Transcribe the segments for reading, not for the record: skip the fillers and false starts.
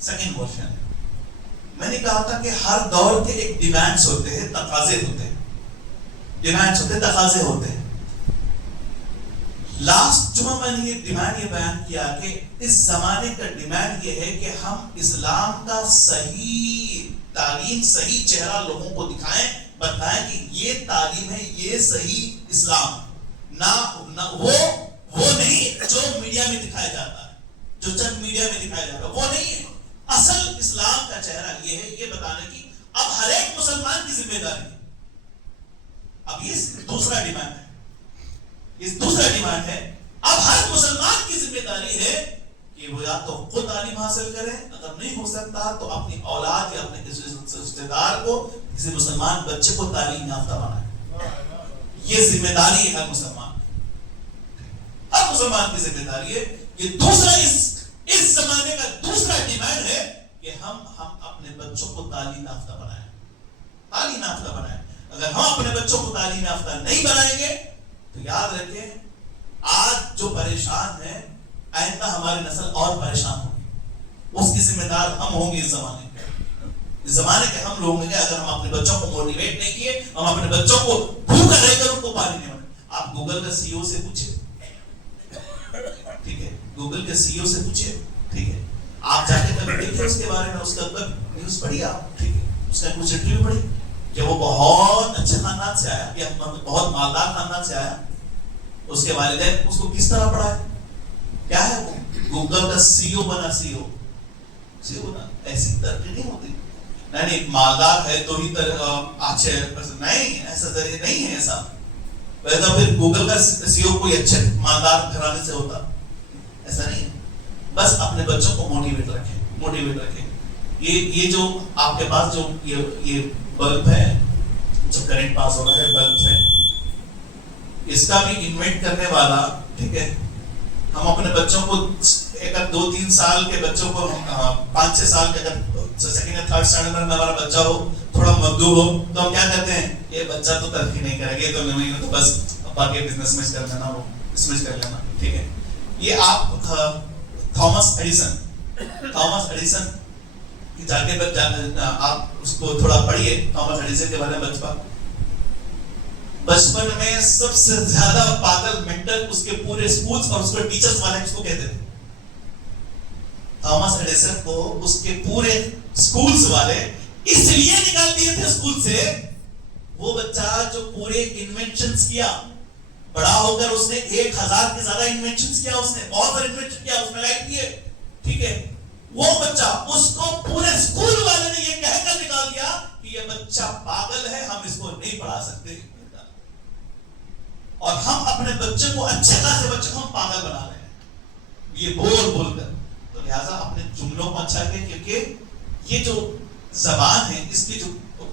Second portion ہے. میں نے کہا تھا کہ ہر دور کے ایک ڈیمانڈز ہوتے ہیں, تقاضے ہوتے ہیں, ڈیمانڈز ہوتے ہیں, تقاضے ہوتے ہیں. لاسٹ جمعہ میں نے یہ بیان کیا کہ اس زمانے کا ڈیمانڈ یہ ہے کہ ہم اسلام کا صحیح تعلیم, صحیح چہرہ لوگوں کو دکھائیں, بتائیں کہ یہ تعلیم ہے, یہ صحیح اسلام, نہ وہ نہیں جو میڈیا میں دکھایا جاتا ہے, جو چند میڈیا میں دکھایا جاتا ہے, وہ نہیں ہے. اصل اسلام کا چہرہ یہ ہے, یہ بتانے کی اب ہر ایک مسلمان کی ذمہ داری ہے. اب یہ دوسرا ڈیمانڈ ہے, اب ہر مسلمان کی ذمہ داری ہے کہ وہ یا تو خود تعلیم حاصل کرے, اگر نہیں ہو سکتا تو اپنی اولاد یا اپنے رشتے دار کو, کسی مسلمان بچے کو تعلیم یافتہ بنائے. یہ ذمہ داری ہے ہر مسلمان کی ذمہ داری ہے. یہ دوسرا اس زمانے کا دوسرا ڈیمانڈ ہے کہ ہم اپنے بچوں کو تعلیم یافتہ بنائیں. اگر ہم اپنے بچوں کو تعلیم یافتہ نہیں بنائیں گے تو یاد رکھیں, آج جو پریشان ہے آئندہ ہماری نسل اور پریشان ہوگی. اس کی ذمہ دار ہم ہوں گے. اس زمانے کے ہم لوگ ہیں. اگر ہم اپنے بچوں کو موٹیویٹ نہیں کیے, ہم اپنے بچوں کو بھوکا رہ کر ان کو پانی نہیں بنائے. آپ گوگل کا سی او سے پوچھیں, ٹھیک ہے, گوگل کے سی او سے پوچھیں, ٹھیک ہے, آپ جا کے کبھی دیکھیں اس کے بارے میں, اس کا نیوز پڑھی آپ, ٹھیک ہے, اس کا کچھ انٹرویو پڑھی کہ وہ بہت اچھے خاندان سے آیا, یا بہت مالدار خاندان سے آیا. اس کے والدین اس کو کس طرح پڑھائے, کیا ہے وہ گوگل کا سی او بنا. ایسی ترقی نہیں ہوتی. نہیں مالدار ہے تو ہی اچھے, نہیں, ایسا ذریعہ نہیں ہے. ایسا تو پھر گوگل کا سی او کوئی اچھے مالدار گھرانے سے ہوتا, ایسا نہیں ہے. بس اپنے بچوں کو موٹیویٹ رکھیں. یہ جو آپ کے پاس جو یہ بلب ہے, جو کرنٹ پاس ہو رہا ہے, بلب ہے, اس کا بھی انوینٹ کرنے والا, ٹھیک ہے, ہم اپنے بچوں کو اگر 2-3 سال کے بچوں کو 5-6 سال کے, اگر سیکنڈ یا تھرڈ اسٹینڈرڈ میں ہمارا بچہ ہو, تھوڑا مدعو ہو, تو ہم کیا کہتے ہیں, یہ بچہ تو ترقی نہیں کرے گا, تو نہیں, تو بس باقی بزنس میں کر لینا, وہ اس میں کر لینا, ٹھیک ہے. یہ آپ تھامس ایڈیسن جا کے آپ اس کو تھوڑا پڑھیے, تھامس ایڈیسن کے بارے میں. بچپن میں سب سے زیادہ پاگل مینٹل اس کے پورے اسکولز اور اس کے ٹیچرز والے اس کو کہتے تھے. تھامس ایڈیسن کو اس کے پورے اسکولز والے اس لیے نکال دیے تھے اسکول سے, وہ بچہ جو پورے انوینشنز کیا, بڑا ہو کر اس نے 1000 کے زیادہ انوینشنز کیا, اس نے بہت سارے انوینشن کیا, اس میں لائٹ کیے, ٹھیک ہے. وہ بچہ, اس کو پورے اسکول والے نے یہ کہہ کر نکال دیا کہ یہ بچہ پاگل ہے, ہم اس کو نہیں پڑھا سکتے. اور ہم اپنے بچے کو, اچھے خاصے بچے کو ہم پاگل بنا رہے ہیں, یہ بول کر. تو لہٰذا اپنے جملوں کو اچھا کریں, کیونکہ یہ جو زبان ہے, اس کے جو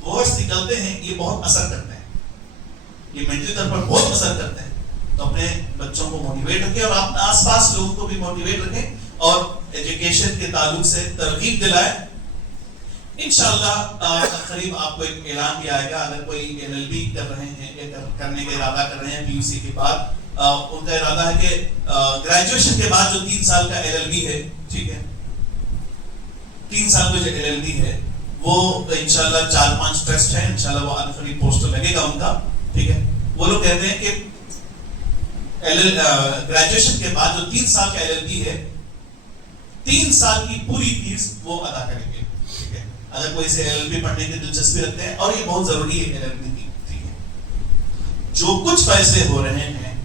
ورڈز نکلتے ہیں, یہ بہت اثر کرتے ہیں, یہ مینٹلی طور پر بہت اثر کرتے ہیں. تو اپنے بچوں کو موٹیویٹ رکھیں, اور اپنے آس پاس لوگوں کو بھی موٹیویٹ رکھیں, اور ایجوکیشن کے تعلق سے ترغیب دلائیں. انشاءاللہ قریب آپ کو ایک اعلان بھی آئے گا. اگر کوئی LLB کر رہے ہیں, کرنے کا ارادہ کر رہے ہیں PUC کے بعد, ان کا ارادہ ہے کہ گریجویشن کے بعد جو 3 سال کا LLB ہے, ٹھیک ہے, 3 سال کا جو LLB ہے, وہ انشاءاللہ 4-5 ٹیسٹ ہیں, انشاءاللہ وہ انفری پوسٹر لگے گا ان کا, ٹھیک ہے. وہ لوگ کہتے ہیں کہ گریجویشن کے بعد جو 3 سال کا LLB ہے, 3 سال کی پوری فیس وہ ادا کریں گے, ٹھیک ہے. اگر کوئی سے LLB پڑھنے کی دلچسپی رکھتے ہیں, اور یہ بہت ضروری ہے LLB کی, ٹھیک ہے. جو کچھ فیصلے ہو رہے ہیں,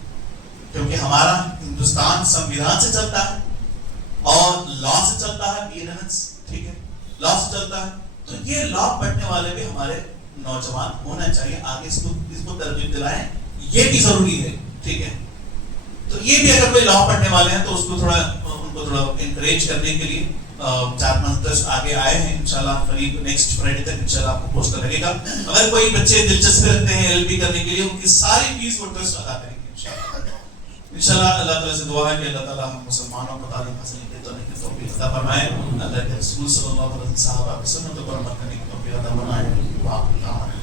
کیونکہ ہمارا ہندوستان سمویدھان سے چلتا ہے اور لا سے چلتا ہے, ٹھیک ہے, لا سے چلتا ہے, تو یہ لا پڑھنے والے بھی ہمارے نوجوان ہونا چاہیے. آگے اس کو ترغیب دلائیں, یہ بھی ضروری ہے, ٹھیک ہے. تو یہ بھی اگر کوئی لا پڑھنے والے ہیں تو اس کو تھوڑا انکریج کرنے کے لیے 4-5 ٹیسٹ آگے آئے ہیں. انشاءاللہ قریب نیکسٹ فرائیڈے تک انشاءاللہ آپ کو پوسٹر لگے گا. اگر کوئی بچے دلچسپی رکھتے ہیں LLB کرنے کے لیے, ان کی ساری فیس وہ ٹرسٹ ادا کریں گے انشاءاللہ. اللہ تعالیٰ سے دعا ہے کہ اللہ تعالیٰ ہم مسلمانوں کو تعلیم حاصل کرنے کی توفیق عطا فرمائے. اللہ کے رسول صلی اللہ علیہ وسلم صحابہ کی سنتوں پر عمل کرنے کی توفیق عطا فرمائے.